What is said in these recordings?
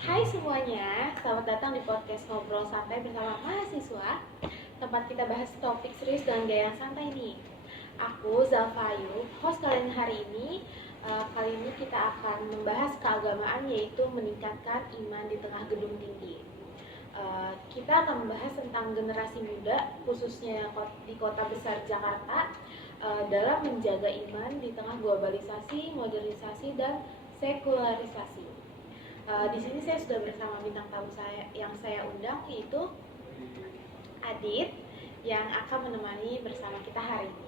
Hai semuanya, selamat datang di podcast Ngobrol Santai bersama mahasiswa. Tempat kita bahas topik serius dengan gaya yang santai nih. Aku Zalfayu, host kalian hari ini. Kali ini kita akan membahas keagamaan, yaitu meningkatkan iman di tengah gedung tinggi. Kita akan membahas tentang generasi muda, khususnya di kota besar Jakarta, dalam menjaga iman di tengah globalisasi, modernisasi, dan sekularisasi. Di sini saya sudah bersama bintang tamu yang saya undang, yaitu Adit, yang akan menemani bersama kita hari ini.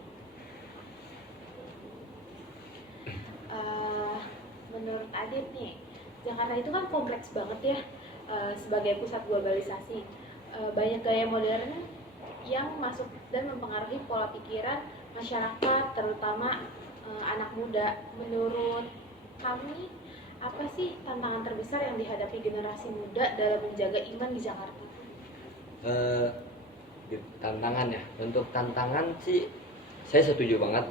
Menurut Adit nih, Jakarta itu kan kompleks banget ya, sebagai pusat globalisasi. Banyak gaya modern yang masuk dan mempengaruhi pola pikiran masyarakat, terutama anak muda. Menurut kami, apa sih tantangan terbesar yang dihadapi generasi muda dalam menjaga iman di Jakarta? Tantangan ya. Untuk tantangan sih saya setuju banget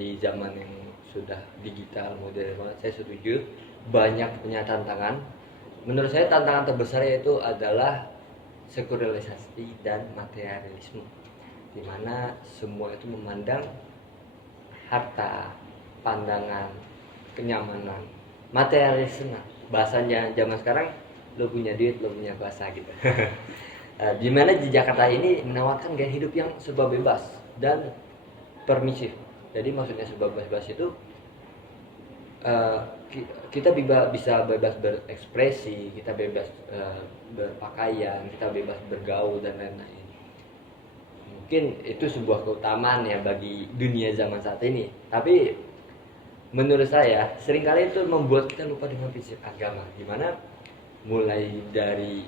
di zaman yang sudah digital modern banget. Saya setuju banyak punya tantangan. Menurut saya tantangan terbesar yaitu adalah sekularisasi dan materialisme, di mana semua itu memandang harta, pandangan, kenyamanan, materialisme. Bahasanya zaman sekarang, lo punya duit, lo punya kuasa gitu. Di mana di Jakarta ini menawarkan gaya hidup yang serba bebas dan permisif. Jadi maksudnya serba bebas itu kita bisa bebas berekspresi, kita bebas berpakaian, kita bebas bergaul dan lain-lain. Mungkin itu sebuah keutamaan ya bagi dunia zaman saat ini. Tapi menurut saya seringkali itu membuat kita lupa dengan prinsip agama, dimana mulai dari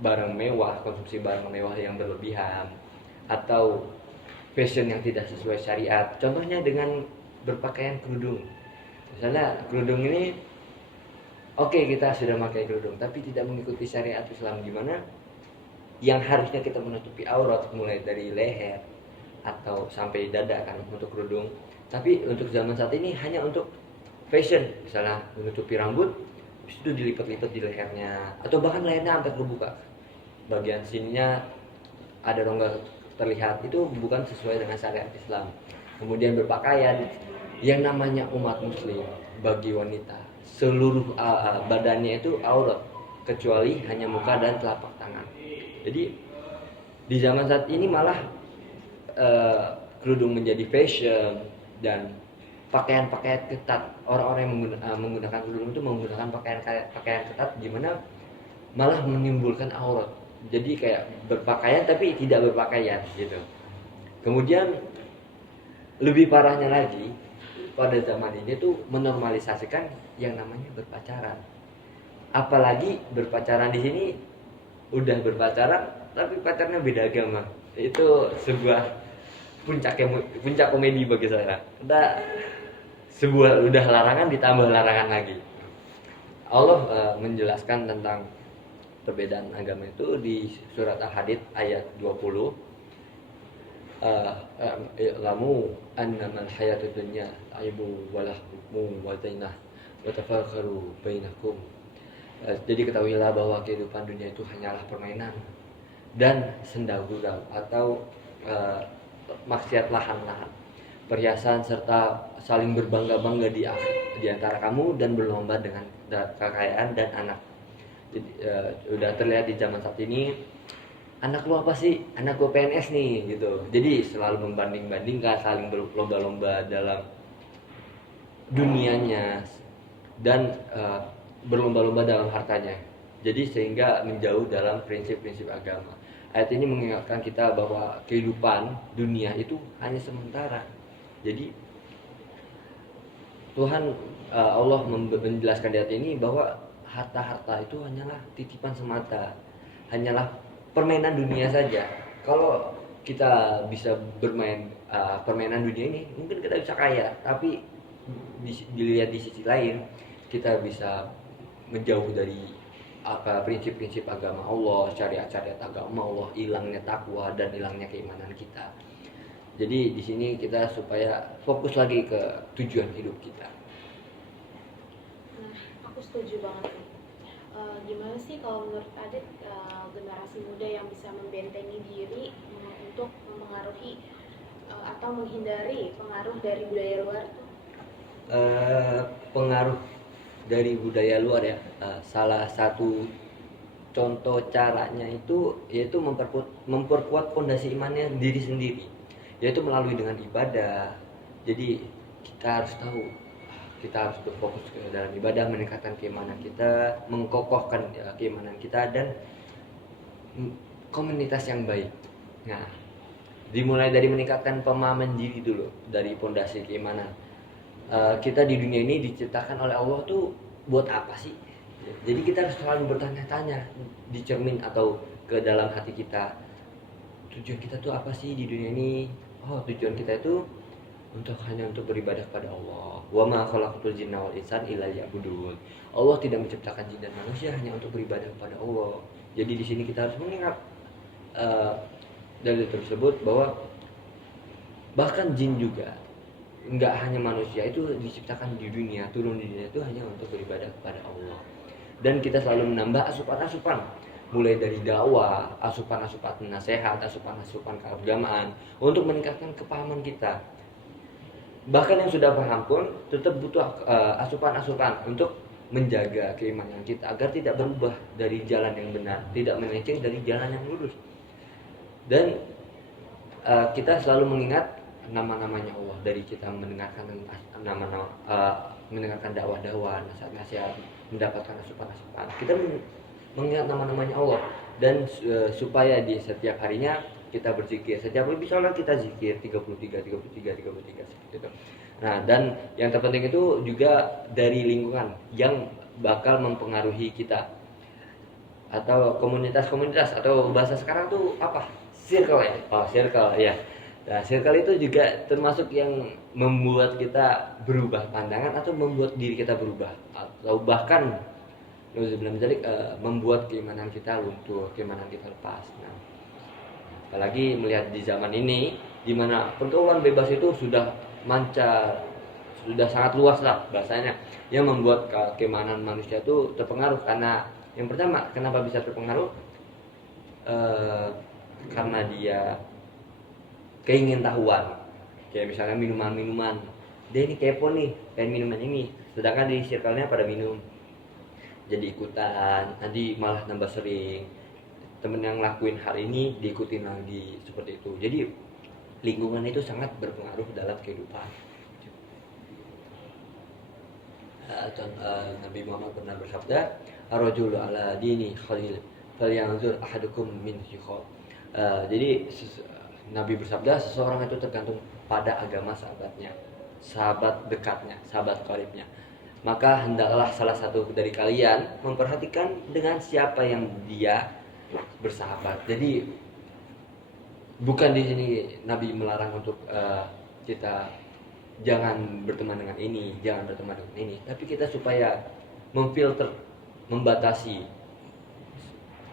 barang mewah, konsumsi barang mewah yang berlebihan, atau fashion yang tidak sesuai syariat. Contohnya dengan berpakaian kerudung. Misalnya kerudung ini kita sudah pakai kerudung tapi tidak mengikuti syariat Islam, dimana yang harusnya kita menutupi aurat mulai dari leher atau sampai dada kan untuk kerudung, tapi untuk zaman saat ini hanya untuk fashion, misalnya menutupi rambut itu dilipat-lipat di lehernya, atau bahkan lehernya sampai terbuka, bagian sininya ada rongga terlihat, itu bukan sesuai dengan syariat Islam. Kemudian berpakaian, yang namanya umat muslim, bagi wanita seluruh badannya itu aurat kecuali hanya muka dan telapak tangan. Jadi di zaman saat ini malah kerudung menjadi fashion dan pakaian-pakaian ketat. Orang-orang yang menggunakan kerudung itu menggunakan pakaian ketat, gimana malah menimbulkan aurat. Jadi kayak berpakaian tapi tidak berpakaian gitu. Kemudian lebih parahnya lagi, pada zaman ini tuh menormalisasikan yang namanya berpacaran. Apalagi berpacaran di sini udah berpacaran tapi pacarnya beda agama. Itu sebuah puncak komedi bagi saya. Udah larangan ditambah larangan lagi. Allah menjelaskan tentang perbedaan agama itu di surat Al-Hadid ayat 20. I'lamu annamal hayatud dunya aibu walahmu wa zainah wa tafakharu bainakum. Jadi ketahuilah bahwa kehidupan dunia itu hanyalah permainan dan senda gurau atau maksiat lahan-lahan, perhiasan serta saling berbangga-bangga di antara kamu dan berlomba dengan kekayaan dan anak. Jadi udah terlihat di zaman saat ini, anak lu apa sih? Anak gua PNS nih gitu. Jadi selalu membanding-bandingkan, saling berlomba-lomba dalam dunianya dan berlomba-lomba dalam hartanya. Jadi sehingga menjauh dalam prinsip-prinsip agama. Ayat ini mengingatkan kita bahwa kehidupan dunia itu hanya sementara. Jadi Tuhan Allah menjelaskan di ayat ini bahwa harta-harta itu hanyalah titipan semata, hanyalah permainan dunia saja. Kalau kita bisa bermain permainan dunia ini, mungkin kita bisa kaya, tapi dilihat di sisi lain, kita bisa menjauh dari prinsip-prinsip agama Allah, syariat-syariat agama Allah, hilangnya takwa dan hilangnya keimanan kita. Jadi di sini kita supaya fokus lagi ke tujuan hidup kita. Nah, aku setuju banget nih. Gimana sih kalau menurut Adit generasi muda yang bisa membentengi diri untuk mempengaruhi atau menghindari pengaruh dari budaya luar tuh? Pengaruh dari budaya luar ya, salah satu contoh caranya itu yaitu memperkuat fondasi imannya diri sendiri, yaitu melalui dengan ibadah. Jadi kita harus tahu, kita harus berfokus ke dalam ibadah, meningkatkan keimanan kita, mengkokohkan keimanan kita, dan komunitas yang baik. Nah, dimulai dari meningkatkan pemahaman diri dulu, dari fondasi keimanan. Kita di dunia ini diciptakan oleh Allah tuh buat apa sih? Jadi kita harus selalu bertanya-tanya di cermin atau ke dalam hati kita, tujuan kita tuh apa sih di dunia ini? Oh, tujuan kita itu hanya untuk beribadah kepada Allah. Wa ma khalaqatul jinna wal insan illa liya'budun. Allah tidak menciptakan jin dan manusia hanya untuk beribadah kepada Allah. Jadi di sini kita harus mengingat dari tersebut bahwa bahkan jin juga, nggak hanya manusia itu diciptakan di dunia, turun di dunia itu hanya untuk beribadah kepada Allah. Dan kita selalu menambah asupan-asupan, mulai dari dakwah, asupan-asupan nasihat, asupan-asupan keagamaan untuk meningkatkan kepahaman kita. Bahkan yang sudah paham pun tetap butuh asupan-asupan untuk menjaga keimanan kita agar tidak berubah dari jalan yang benar, tidak melenceng dari jalan yang lurus. Dan kita selalu mengingat nama-namanya Allah, dari kita mendengarkan nama-nama, mendengarkan dakwah-dakwah, nasihat-nasihat, mendapatkan asupan-asupan. Kita mengingat nama-namanya Allah, dan supaya di setiap harinya kita berzikir, setiap lebih sholat kita zikir 33 seperti itu. Nah, dan yang terpenting itu juga dari lingkungan yang bakal mempengaruhi kita, atau komunitas-komunitas, atau bahasa sekarang tuh apa? Circle ya. Oh, circle ya. Nah, circle itu juga termasuk yang membuat kita berubah pandangan atau membuat diri kita berubah, atau bahkan membuat keimanan kita luntur, keimanan kita lepas. Nah, apalagi melihat di zaman ini di mana pergaulan bebas itu sudah mancar, sudah sangat luas lah bahasanya, yang membuat keimanan manusia itu terpengaruh. Karena yang pertama, kenapa bisa terpengaruh? Karena dia keingin tahuan, kayak misalnya minuman-minuman, dia ini kepo nih pengen minuman ini, sedangkan di circle-nya pada minum, jadi ikutan, nanti malah nambah sering. Temen yang ngelakuin hal ini diikutin lagi, seperti itu. Jadi lingkungan itu sangat berpengaruh dalam kehidupan. Nabi Muhammad pernah bersabda, ar-rajulu ala dini khalil falyanzur ahadukum min syikho. Jadi Nabi bersabda, seseorang itu tergantung pada agama sahabatnya, sahabat dekatnya, sahabat karibnya. Maka hendaklah salah satu dari kalian memperhatikan dengan siapa yang dia bersahabat. Jadi bukan di sini Nabi melarang untuk kita jangan berteman dengan ini, jangan berteman dengan ini, tapi kita supaya memfilter, membatasi.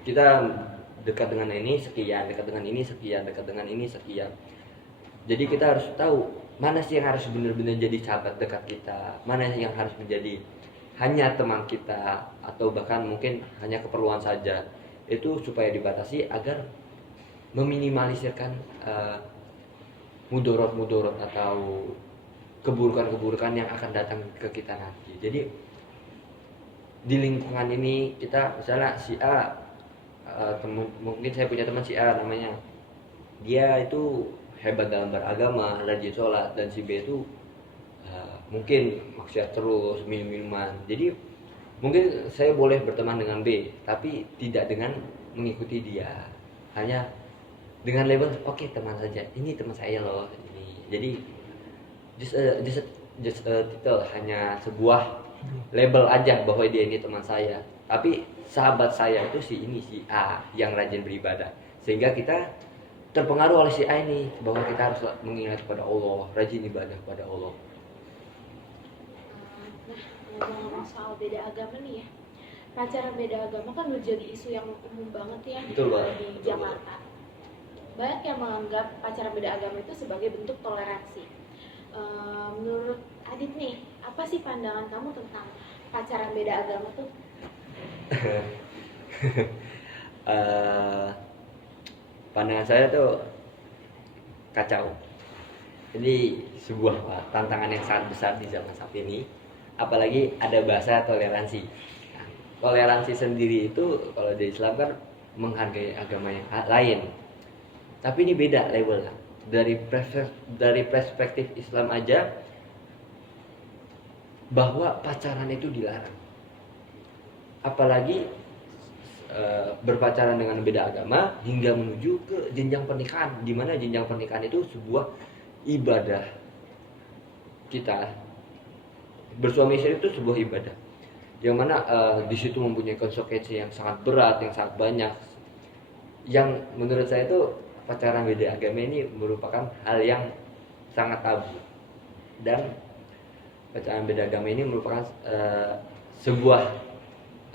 Kita dekat dengan ini sekian, dekat dengan ini sekian, dekat dengan ini sekian. Jadi kita harus tahu mana sih yang harus benar-benar jadi sahabat dekat kita, mana yang harus menjadi hanya teman kita, atau bahkan mungkin hanya keperluan saja. Itu supaya dibatasi agar meminimalisirkan mudorot-mudorot atau keburukan-keburukan yang akan datang ke kita nanti. Jadi di lingkungan ini kita misalnya si A, mungkin saya punya teman si A namanya, dia itu hebat dalam beragama, rajin sholat, dan si B itu mungkin maksiat terus, minum-minuman. Jadi mungkin saya boleh berteman dengan B, tapi tidak dengan mengikuti dia, hanya dengan label oke, teman saja, ini teman saya loh ini. Jadi just a title, hanya sebuah label aja bahwa dia ini teman saya, tapi sahabat saya itu si ini, si A yang rajin beribadah, sehingga kita terpengaruh oleh si A ini bahwa kita harus mengingat kepada Allah, rajin ibadah kepada Allah. Nah, ngomong soal beda agama nih ya, pacaran beda agama kan udah jadi isu yang umum banget ya. Betul, di Jakarta. Banyak yang menganggap pacaran beda agama itu sebagai bentuk toleransi. Menurut Adit nih, apa sih pandangan kamu tentang pacaran beda agama tuh? Eh, pandangan saya tuh kacau. Ini sebuah tantangan yang sangat besar di zaman saat ini. Apalagi ada bahasa toleransi. Nah, toleransi sendiri itu kalau di Islam kan menghargai agama yang lain. Tapi ini beda levelnya. Dari perspektif Islam aja bahwa pacaran itu dilarang. Apalagi berpacaran dengan beda agama hingga menuju ke jenjang pernikahan, di mana jenjang pernikahan itu sebuah ibadah. Kita bersuami istri itu sebuah ibadah yang mana di situ mempunyai konsekuensi yang sangat berat, yang sangat banyak. Yang menurut saya itu pacaran beda agama ini merupakan hal yang sangat tabu, dan pacaran beda agama ini merupakan sebuah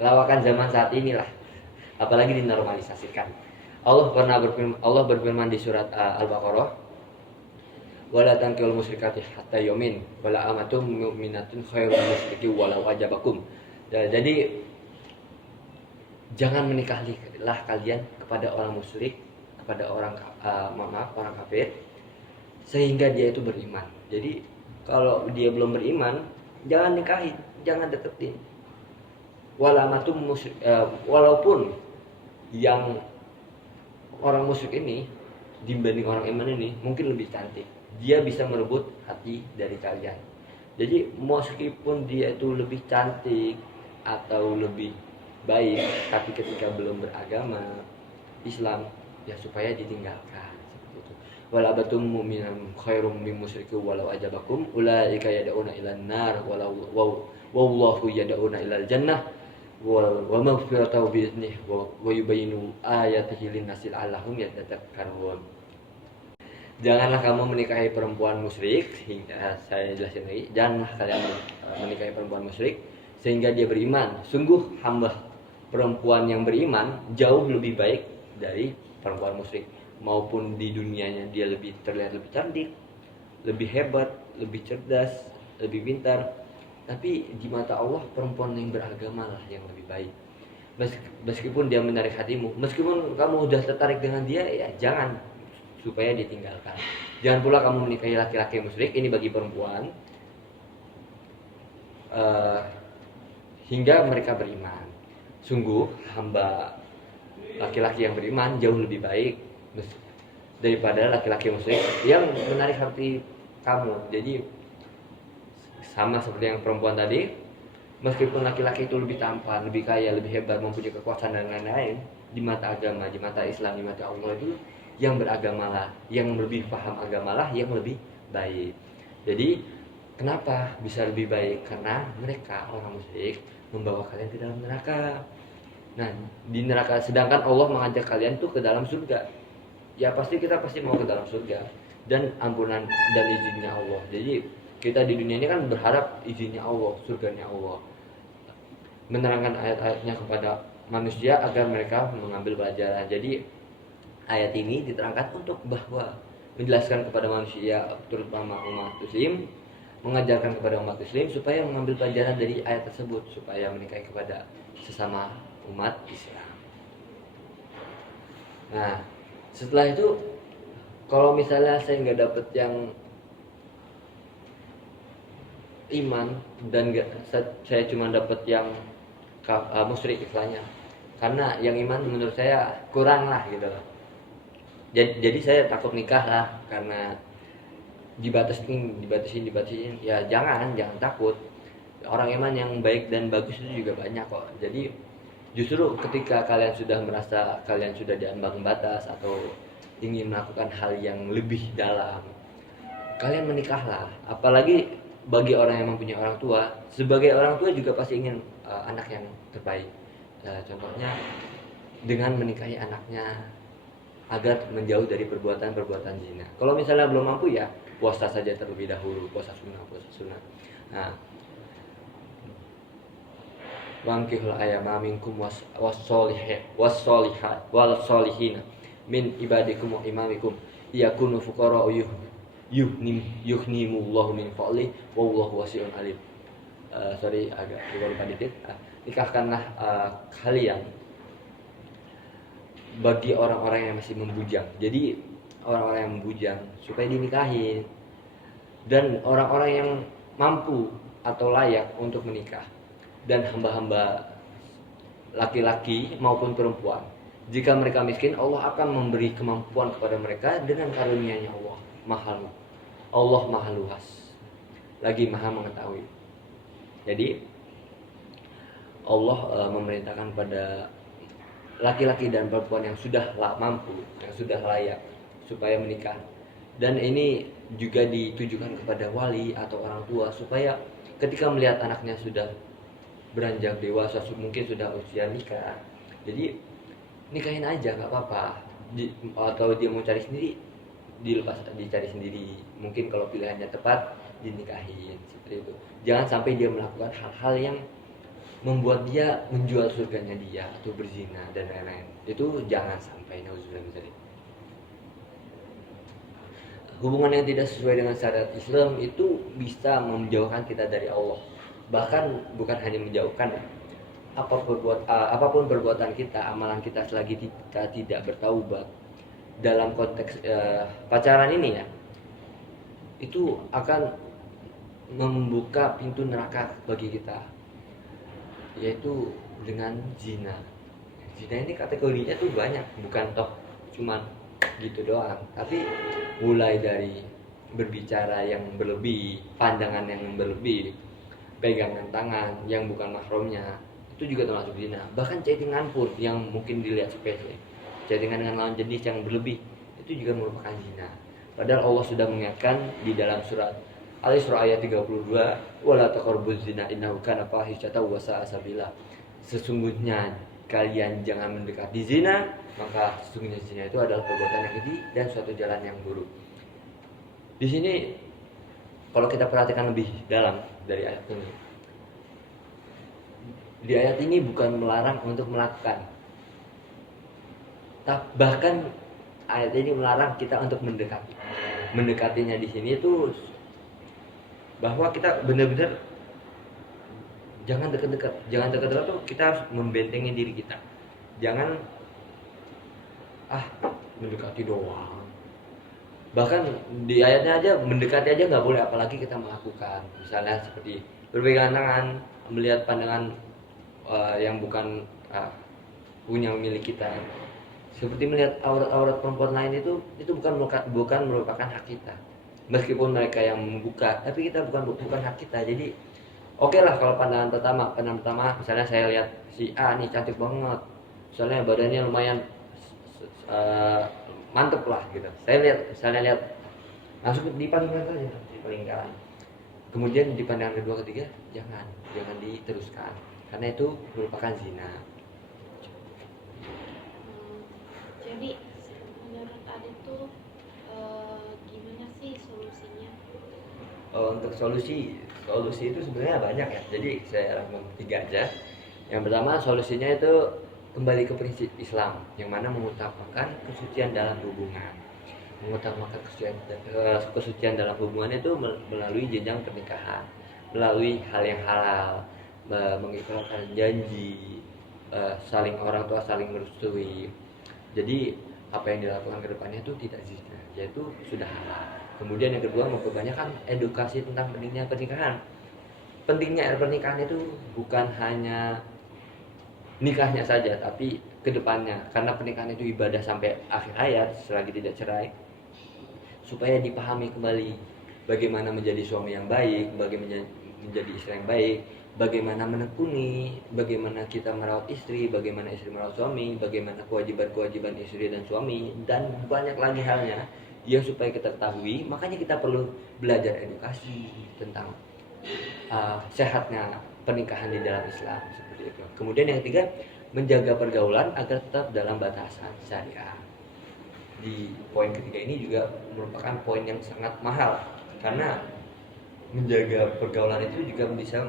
lawakan zaman saat inilah, apalagi dinormalisasikan. Allah berfirman di surat Al-Baqarah, wala tankihul musyrikati hatta yu'min wala amatun mu'minatun khairun musyriki walau ajabakum. Jadi jangan menikahlah kalian kepada orang musyrik, kepada orang orang kafir, sehingga dia itu beriman. Jadi kalau dia belum beriman, jangan nikahin, jangan deketin. Walaupun yang orang musyrik ini dibanding orang iman ini mungkin lebih cantik, dia bisa merebut hati dari kalian. Jadi meskipun dia itu lebih cantik atau lebih baik, tapi ketika belum beragama Islam, ya supaya ditinggalkan seperti itu. Wala batum mu'minan khairum min musyrikin walau ajabakum ulaika yad'una ilan nar wallahu yad'una ilal jannah wa maghfiratahu bi'idnih wa yubayyinu ayatihi lin-nasi la'allahum yatadhakkarun. Janganlah kamu menikahi perempuan musyrik, hingga saya jelasin lagi, janganlah kalian menikahi perempuan musyrik sehingga dia beriman. Sungguh hamba perempuan yang beriman jauh lebih baik dari perempuan musyrik. Maupun di dunianya dia terlihat lebih cantik, lebih hebat, lebih cerdas, lebih pintar, tapi di mata Allah perempuan yang beragama lah yang lebih baik. Meskipun dia menarik hatimu, meskipun kamu udah tertarik dengan dia, ya jangan, supaya ditinggalkan. Jangan pula kamu menikahi laki-laki musyrik, ini bagi perempuan, hingga mereka beriman. Sungguh hamba laki-laki yang beriman jauh lebih baik daripada laki-laki musyrik yang menarik hati kamu. Jadi sama seperti yang perempuan tadi, meskipun laki-laki itu lebih tampan, lebih kaya, lebih hebat, mempunyai kekuasaan dan lain-lain, di mata agama, di mata Islam, di mata Allah itu yang beragamalah, yang lebih paham agamalah yang lebih baik. Jadi kenapa bisa lebih baik? Karena mereka orang musyrik membawa kalian ke dalam neraka. Nah, di neraka, sedangkan Allah mengajak kalian tuh ke dalam surga. Ya kita pasti mau ke dalam surga dan ampunan dan izinnya Allah. Jadi kita di dunia ini kan berharap izinnya Allah, surganya Allah. Menerangkan ayat-ayatnya kepada manusia agar mereka mengambil pelajaran. Jadi ayat ini diterangkan untuk bahwa menjelaskan kepada manusia, terutama umat muslim, mengajarkan kepada umat muslim supaya mengambil pelajaran dari ayat tersebut, supaya menikahi kepada sesama umat Islam. Nah, setelah itu kalau misalnya saya nggak dapet yang iman dan saya cuma dapet yang musyrik istilahnya, karena yang iman menurut saya kurang lah gitu loh. Jadi saya takut nikah lah, karena dibatasin, ya jangan takut. Orang iman yang baik dan bagus itu juga banyak kok. Jadi justru ketika kalian sudah merasa kalian sudah diambang batas atau ingin melakukan hal yang lebih dalam, kalian menikahlah. Apalagi bagi orang yang mempunyai orang tua, sebagai orang tua juga pasti ingin anak yang terbaik. Contohnya dengan menikahi anaknya agar menjauh dari perbuatan zina. Kalau misalnya belum mampu, ya puasa saja terlebih dahulu, puasa sunnah. Nah, wankihul ayama minkum wassolihin min ibadikum wa imamikum yakunu fuqara yuhnimullahu min fa'li wallahu wasi'un alim. sorry agak lupa dikit. Nikahkanlah kalian bagi orang-orang yang masih membujang. Jadi orang-orang yang membujang supaya dinikahin, dan orang-orang yang mampu atau layak untuk menikah, dan hamba-hamba laki-laki maupun perempuan. Jika mereka miskin, Allah akan memberi kemampuan kepada mereka dengan karunia-Nya. Allah maha luas, lagi maha mengetahui. Jadi Allah memerintahkan pada laki-laki dan perempuan yang sudah mampu, yang sudah layak, supaya menikah. Dan ini juga ditujukan kepada wali atau orang tua, supaya ketika melihat anaknya sudah beranjak dewasa, mungkin sudah usia nikah, jadi nikahin aja, nggak apa-apa. Atau dia mau cari sendiri, dicari sendiri. Mungkin kalau pilihannya tepat, dinikahin seperti itu. Jangan sampai dia melakukan hal-hal yang membuat dia menjual surganya dia, atau berzina dan lain-lain. Itu jangan sampai. Nauzubillah. Hubungan yang tidak sesuai dengan syariat Islam itu bisa menjauhkan kita dari Allah. Bahkan bukan hanya menjauhkan, apapun perbuatan kita, amalan kita, selagi kita tidak bertaubat dalam konteks pacaran ini ya, itu akan membuka pintu neraka bagi kita, yaitu dengan zina. Zina ini kategorinya tuh banyak, bukan toh cuman gitu doang, tapi mulai dari berbicara yang berlebih, pandangan yang berlebih, pegangan tangan yang bukan mahramnya, itu juga termasuk zina. Bahkan chattingan pun yang mungkin dilihat sepele, chattingan dengan lawan jenis yang berlebih, itu juga merupakan zina. Padahal Allah sudah mengingatkan di dalam surat Al-Isra ayat 32, wala taqrabuz zina innahu kana fahishatan wa sa'a sabila. Sesungguhnya kalian jangan mendekati zina, maka sesungguhnya zina itu adalah perbuatan yang keji dan suatu jalan yang buruk. Di sini kalau kita perhatikan lebih dalam dari ayat ini, di ayat ini bukan melarang untuk melakukan, bahkan ayat ini melarang kita untuk mendekati. Mendekatinya di sini itu bahwa kita benar-benar jangan dekat-dekat. Jangan dekat-dekat tuh kita harus membentengi diri kita. Jangan mendekati doang. Bahkan di ayatnya aja mendekati aja nggak boleh, apalagi kita melakukan. Misalnya seperti berpegangan tangan, melihat pandangan yang bukan punya milik kita. Seperti melihat aurat-aurat perempuan lain itu bukan merupakan hak kita. Meskipun mereka yang membuka, tapi kita bukan hak kita. Jadi oke lah kalau pandangan pertama misalnya saya lihat si A nih cantik banget, misalnya badannya lumayan mantep lah gitu, saya lihat langsung dipandang aja di paling kanan. Kemudian di pandangan kedua ketiga jangan diteruskan, karena itu merupakan zina. Jadi menurut Adit tuh gimana sih solusinya? Untuk solusi itu sebenarnya banyak ya, jadi saya rangkum 3 aja. Yang pertama, solusinya itu kembali ke prinsip Islam, yang mana mengutamakan kesucian dalam hubungan. Mengutamakan kesucian dalam hubungan itu melalui jenjang pernikahan, melalui hal yang halal, mengikrarkan janji, orang tua saling merestui. Jadi apa yang dilakukan ke depannya itu tidak zina, yaitu sudah halal. Kemudian yang kedua, memperbanyakan edukasi tentang pentingnya pernikahan. Pentingnya pernikahan itu bukan hanya nikahnya saja, tapi kedepannya, karena pernikahan itu ibadah sampai akhir hayat selagi tidak cerai, supaya dipahami kembali bagaimana menjadi suami yang baik, bagaimana menjadi istri yang baik, bagaimana menekuni, bagaimana kita merawat istri, bagaimana istri merawat suami, bagaimana kewajiban istri dan suami, dan banyak lagi halnya yang supaya kita ketahui. Makanya kita perlu belajar edukasi tentang sehatnya pernikahan di dalam Islam, seperti itu. Kemudian yang ketiga, menjaga pergaulan agar tetap dalam batasan syariah. Di poin ketiga ini juga merupakan poin yang sangat mahal, karena menjaga pergaulan itu juga bisa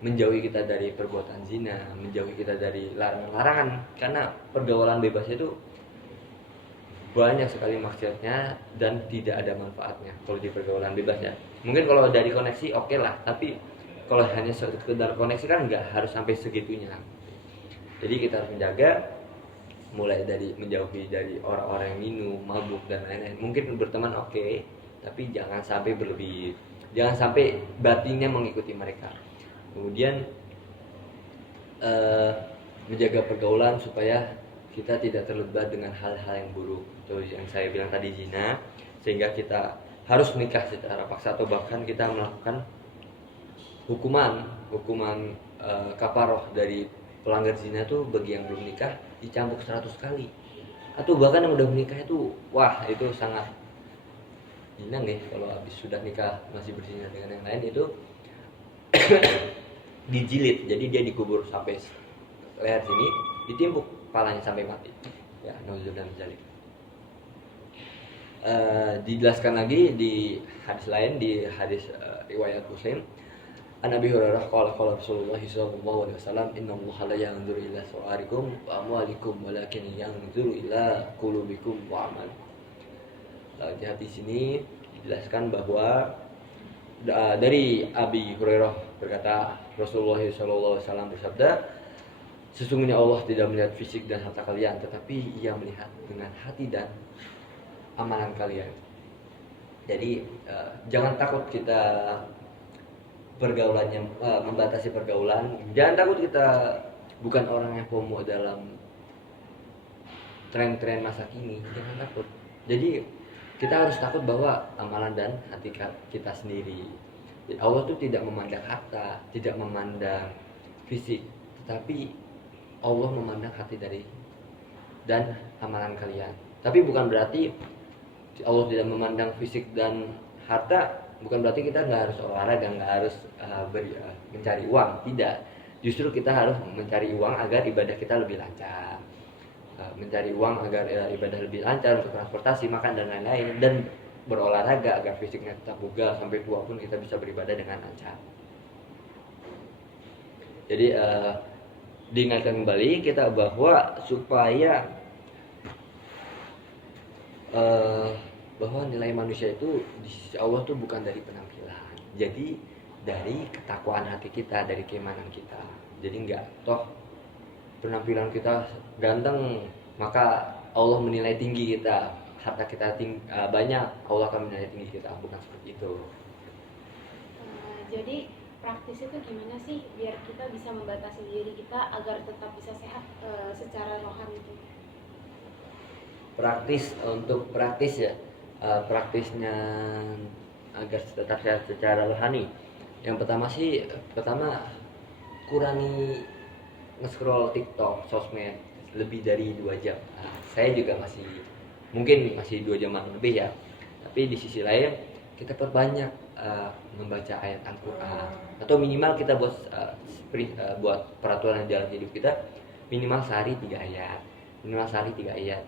menjauhi kita dari perbuatan zina, menjauhi kita dari larangan-larangan, karena pergaulan bebas itu banyak sekali maksiatnya dan tidak ada manfaatnya kalau di pergaulan bebasnya. Mungkin kalau dari koneksi oke lah, tapi kalau hanya sekedar koneksi kan nggak harus sampai segitunya. Jadi kita harus menjaga, mulai dari menjauhi dari orang-orang yang minum, mabuk dan lain-lain. Mungkin berteman oke, tapi jangan sampai berlebih, jangan sampai batinnya mengikuti mereka. Kemudian menjaga pergaulan supaya kita tidak terlibat dengan hal-hal yang buruk. Itu yang saya bilang tadi, zina, sehingga kita harus menikah secara paksa atau bahkan kita melakukan hukuman kafaroh dari pelanggar zina tuh bagi yang belum nikah dicambuk 100 kali, atau bahkan yang udah menikah itu wah itu sangat hina nih kalau habis sudah nikah masih berzina dengan yang lain itu dijilid, jadi dia dikubur sampai leher sini, ditimpuk kepalanya sampai mati. Ya, nauzubillah min dzalik. Dijelaskan lagi di hadis lain, di hadis riwayat Muslim, An Abi Hurairah qala Rasulullah sallallahu alaihi wasallam, innallaha la yanzuru ila su'arikum wa amwalikum walakin yanzuru ila qulubikum wa amal. Di hadis ini dijelaskan bahwa dari Abi Hurairah berkata, Rasulullah sallallahu alaihi wasallam bersabda, sesungguhnya Allah tidak melihat fisik dan harta kalian, tetapi Ia melihat dengan hati dan amalan kalian. Jadi jangan takut kita pergaulannya, membatasi pergaulan. Jangan takut kita bukan orang yang FOMO dalam tren-tren masa kini. Jangan takut. Jadi kita harus takut bahwa amalan dan hati kita sendiri. Allah tuh tidak memandang harta, tidak memandang fisik, tetapi Allah memandang hati dari dan amalan kalian. Tapi bukan berarti Allah tidak memandang fisik dan harta, bukan berarti kita nggak harus olahraga, nggak harus mencari uang. Tidak, justru kita harus mencari uang agar ibadah kita lebih lancar, mencari uang agar ibadah lebih lancar untuk transportasi, makan dan lain-lain, dan berolahraga agar fisiknya tetap bugar sampai tua pun kita bisa beribadah dengan lancar. Jadi diingatkan kembali kita bahwa supaya bahwa nilai manusia itu di sisi Allah tuh bukan dari penampilan, jadi dari ketakwaan hati kita, dari keimanan kita. Jadi enggak toh penampilan kita ganteng maka Allah menilai tinggi kita, harta kita banyak Allah akan menilai tinggi kita, bukan seperti itu. Jadi praktis itu gimana sih biar kita bisa membatasi diri kita agar tetap bisa sehat secara rohani itu? Praktis ya, praktisnya agar tetap sehat secara rohani. Yang pertama kurangi nge-scroll TikTok, sosmed lebih dari 2 jam. Saya juga mungkin masih 2 jam lebih ya. Tapi di sisi lain kita perbanyak membaca ayat Al-Quran, atau minimal kita buat peraturan jalan hidup kita minimal sehari 3 ayat,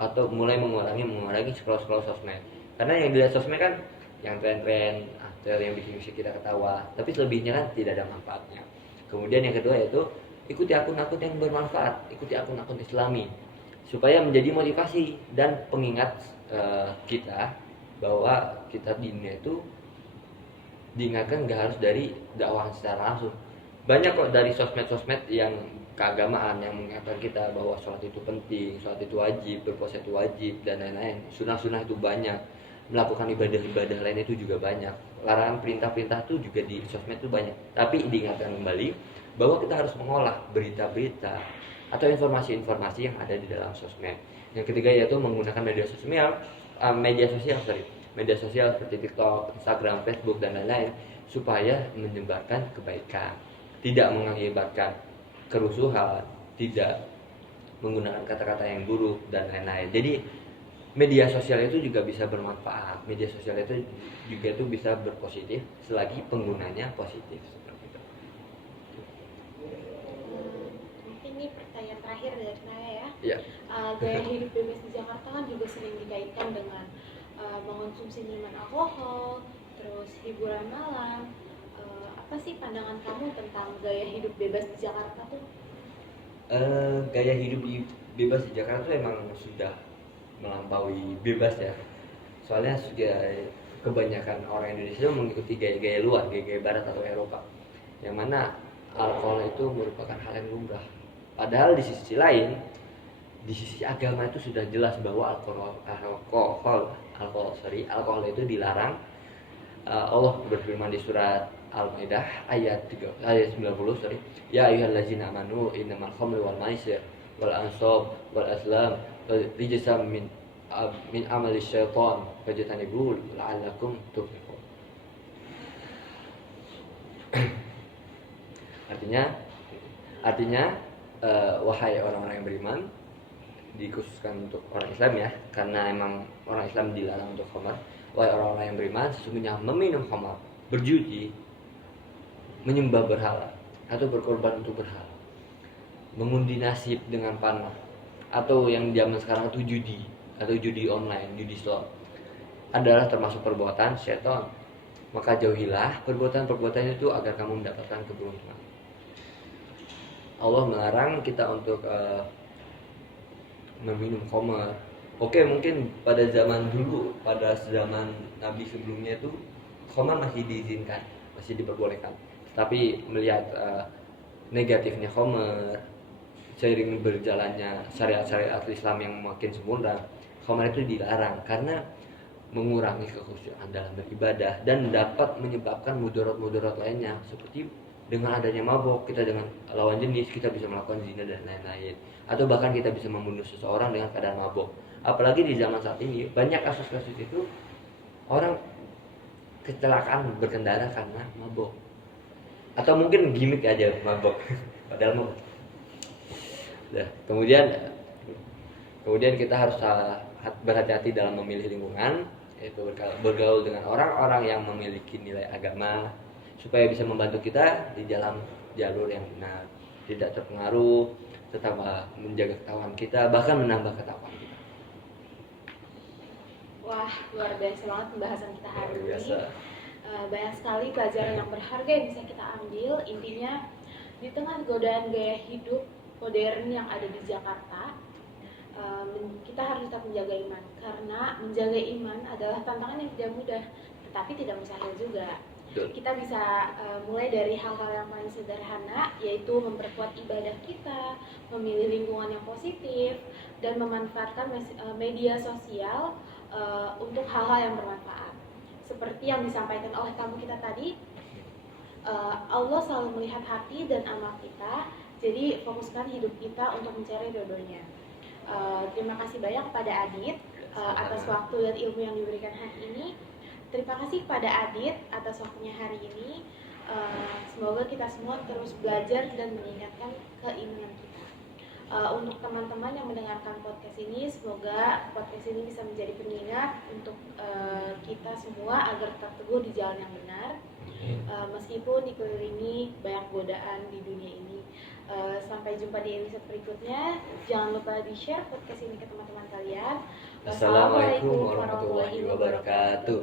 atau mulai mengurangi scroll sosmed. Karena yang dilihat sosmed kan yang tren-tren atau yang bikin kita ketawa, tapi selebihnya kan tidak ada manfaatnya. Kemudian yang kedua yaitu ikuti akun-akun yang bermanfaat, ikuti akun-akun Islami, supaya menjadi motivasi dan pengingat kita bahwa kita di dunia itu diingatkan gak harus dari dakwah secara langsung. Banyak kok dari sosmed yang keagamaan yang mengingatkan kita bahwa sholat itu penting, sholat itu wajib, berpuasa itu wajib, dan lain-lain. Sunnah-sunnah itu banyak, melakukan ibadah-ibadah lain itu juga banyak. Larangan perintah-perintah itu juga di sosmed itu banyak. Tapi diingatkan kembali bahwa kita harus mengolah berita-berita atau informasi-informasi yang ada di dalam sosmed. Yang ketiga yaitu menggunakan media sosial seperti TikTok, Instagram, Facebook dan lain-lain, supaya menyebarkan kebaikan, tidak mengakibatkan kerusuhan, tidak menggunakan kata-kata yang buruk dan lain-lain. Jadi media sosial itu juga bisa bermanfaat, media sosial itu juga bisa berpositif selagi penggunanya positif. Mungkin ini pertanyaan terakhir dari saya ya. Ya. Gaya hidup bebas di Jakarta kan juga sering dikaitkan dengan mengonsumsi minuman alkohol, terus hiburan malam. Apa sih pandangan kamu tentang gaya hidup bebas di Jakarta tuh? Gaya hidup bebas di Jakarta tuh emang sudah melampaui bebas ya. Soalnya sudah kebanyakan orang Indonesia mengikuti gaya-gaya luar, gaya-gaya barat atau Eropa. yang mana alkohol itu merupakan hal yang lumrah. Padahal di sisi lain, di sisi agama itu sudah jelas bahwa alkohol itu dilarang. Allah berfirman di surat Al-Maidah ayat 90, ya ayyuhallazina amanu innamal khamru wal maisir wal ansab wal azlam rijsam min amali syaitan fajtanibuhu la'allakum tuflihun. Artinya wahai orang-orang yang beriman, dikhususkan untuk orang Islam ya, karena emang orang Islam dilarang untuk khamar. Wahai orang-orang yang beriman, sesungguhnya meminum khamar, berjudi, menyembah berhala atau berkorban untuk berhala, mengundi nasib dengan panah, atau yang zaman sekarang itu judi atau judi online, judi slot, adalah termasuk perbuatan syaitan. Maka jauhilah perbuatan-perbuatan itu agar kamu mendapatkan keberuntungan. Allah melarang kita untuk meminum khamar. Oke, mungkin pada zaman dulu, pada zaman Nabi sebelumnya itu khamar masih diizinkan, masih diperbolehkan. Tapi melihat negatifnya khamar, seiring berjalannya syariat-syariat Islam yang makin sempurna, khamar itu dilarang karena mengurangi kekhusyuan dalam beribadah dan dapat menyebabkan mudarat-mudarat lainnya, seperti dengan adanya mabok, kita dengan lawan jenis kita bisa melakukan zina dan lain-lain, atau bahkan kita bisa membunuh seseorang dengan keadaan mabok. Apalagi di zaman saat ini banyak kasus-kasus itu orang kecelakaan berkendara karena mabok, atau mungkin gimmick aja mabok padahal mabok. Nah, kemudian kita harus berhati-hati dalam memilih lingkungan, yaitu bergaul dengan orang-orang yang memiliki nilai agama, supaya bisa membantu kita di dalam jalur yang benar, tidak terpengaruh, tetap menjaga ketakwaan kita, bahkan menambah ketakwaan kita. Wah, luar biasa banget pembahasan kita hari ini. Banyak sekali pelajaran yang berharga yang bisa kita ambil. Intinya, di tengah godaan gaya hidup modern yang ada di Jakarta, kita harus tetap menjaga iman, karena menjaga iman adalah tantangan yang tidak mudah, tetapi tidak mustahil juga. Kita bisa mulai dari hal-hal yang paling sederhana, yaitu memperkuat ibadah kita, memilih lingkungan yang positif, dan memanfaatkan media sosial untuk hal-hal yang bermanfaat. Seperti yang disampaikan oleh tamu kita tadi, Allah selalu melihat hati dan amal kita, jadi fokuskan hidup kita untuk mencari ridhonya. Terima kasih banyak kepada Adit atas waktu dan ilmu yang diberikan hari ini. Terima kasih kepada Adit atas waktunya hari ini. Semoga kita semua terus belajar dan meningkatkan keimanan kita. Untuk teman-teman yang mendengarkan podcast ini, semoga podcast ini bisa menjadi pengingat untuk kita semua agar tetap teguh di jalan yang benar, meskipun dikelilingi banyak godaan di dunia ini. Sampai jumpa di episode berikutnya. Jangan lupa di-share podcast ini ke teman-teman kalian. Assalamualaikum warahmatullahi wabarakatuh.